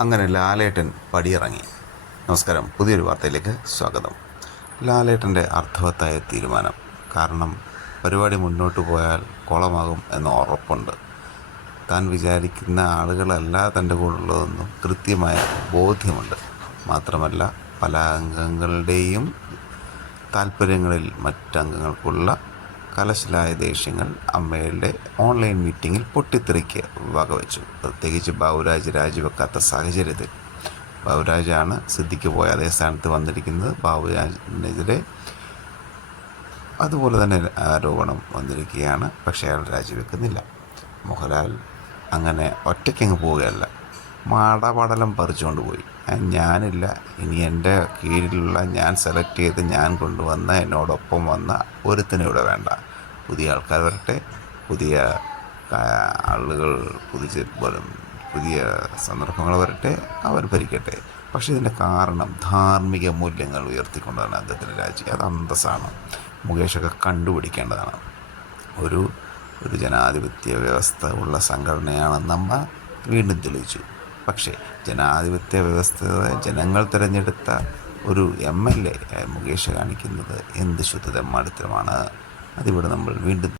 അങ്ങനെ ലാലേട്ടൻ പടിയിറങ്ങി. നമസ്കാരം പുതിയൊരു വാർത്തയിലേക്ക് സ്വാഗതം. ലാലേട്ടന്റെ അർത്ഥവത്തായ തീരുമാനം. കാരണം പരിപാടി മുന്നോട്ട് പോയാൽ കുളമാകും എന്ന ഉറപ്പുണ്ട്. താൻ വിചാരിക്കുന്ന ആളുകളല്ല തന്റെ കൂടെയുള്ളതെന്നും കൃത്യമായ ബോധ്യമുണ്ട്. മാത്രമല്ല പല അംഗങ്ങളുടെയും താല്പര്യങ്ങളിൽ മറ്റംഗങ്ങൾക്കുള്ള കലശലായ ദേഷ്യങ്ങൾ അമ്മയുടെ ഓൺലൈൻ മീറ്റിങ്ങിൽ പൊട്ടിത്തെറിക്ക് വകവെച്ചു. പ്രത്യേകിച്ച് ബാബുരാജ് രാജിവെക്കാത്ത സാഹചര്യത്തിൽ. ബാബുരാജാണ് സിദ്ധിക്ക് പോയ അതേ സ്ഥാനത്ത് വന്നിരിക്കുന്നത്. ബാബുരാജിനെതിരെ അതുപോലെ തന്നെ ആരോപണം വന്നിരിക്കുകയാണ്. പക്ഷേ അയാൾ രാജിവെക്കുന്നില്ല. മോഹൻലാൽ അങ്ങനെ ഒറ്റയ്ക്കങ്ങ് പോവുകയല്ല. മാടപടലം പറിച്ചുകൊണ്ട് പോയി. ഞാനില്ല. ഇനി എന്റെ കീഴിലുള്ള ഞാൻ സെലക്ട് ചെയ്ത് ഞാൻ കൊണ്ടുവന്ന എന്നോടൊപ്പം വന്ന ഒരുത്തിനും ഇവിടെ വേണ്ട. പുതിയ ആൾക്കാർ വരട്ടെ പുതിയ ആളുകൾ പുതിയ പുതിയ സന്ദർഭങ്ങൾ വരട്ടെ അവർ ഭരിക്കട്ടെ. പക്ഷേ ഇതിന്റെ കാരണം ധാർമ്മിക മൂല്യങ്ങൾ ഉയർത്തിക്കൊണ്ടാണ് അദ്ദേഹത്തിന്റെ രാജ്യം അത് അന്തസ്സാണ്. മുകേഷൊക്കെ കണ്ടുപിടിക്കേണ്ടതാണ്. ഒരു ഒരു ജനാധിപത്യ വ്യവസ്ഥ ഉള്ള സംഘടനയാണെന്ന് നമ്മ വീണ്ടും തെളിയിച്ചു. പക്ഷേ ജനാധിപത്യ വ്യവസ്ഥ ജനങ്ങൾ തിരഞ്ഞെടുത്ത ഒരു എം എൽ എ മുകേഷ് കാണിക്കുന്നത് എന്ത് ശുദ്ധ തെമ്മാടിത്തരമാണ്? അതിവിടെ നമ്മൾ വീണ്ടും